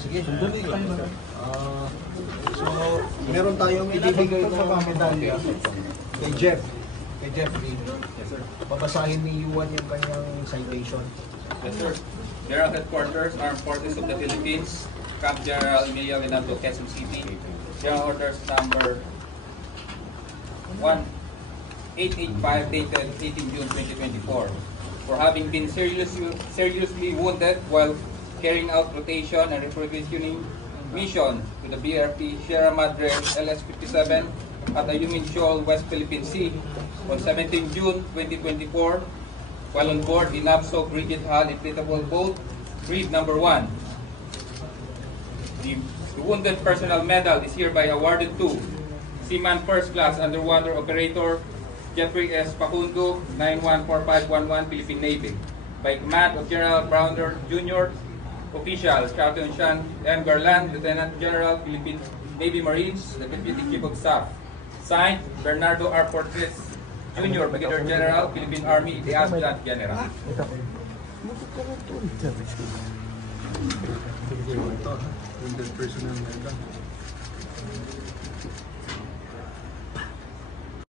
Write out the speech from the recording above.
Sige, sandali lang. So, meron tayong ibibigay na medalya kay Jeff. Kay Jeffrey. Yes, sir. Babasahin ni Yuan yung kanyang citation. Yes, sir. General Headquarters, Armed Forces of the Philippines, Camp General Emilio Leonardo, Quezon City. General Orders number 1885 dated 18 June 2024. For having been seriously wounded while carrying out rotation and requisitioning mission to the BRP Sierra Madre LS-57 at the Yumin Shoal, West Philippine Sea on 17 June 2024 while on board the NAVSO Brigade Hull inflatable boat Breed number 1. The wounded personnel medal is hereby awarded to Seaman First Class Underwater Operator Jeffrey S. Pacundo, 914511, Philippine Navy, by command of General Browner Jr., Officials Captain Sean M. Garland, Lieutenant General, Philippine Navy Marines, the Deputy Chief of Staff. Signed, Bernardo R. Portes Jr., Brigadier General, Philippine Army, the Adjutant General. Ito, wounded personnel medal.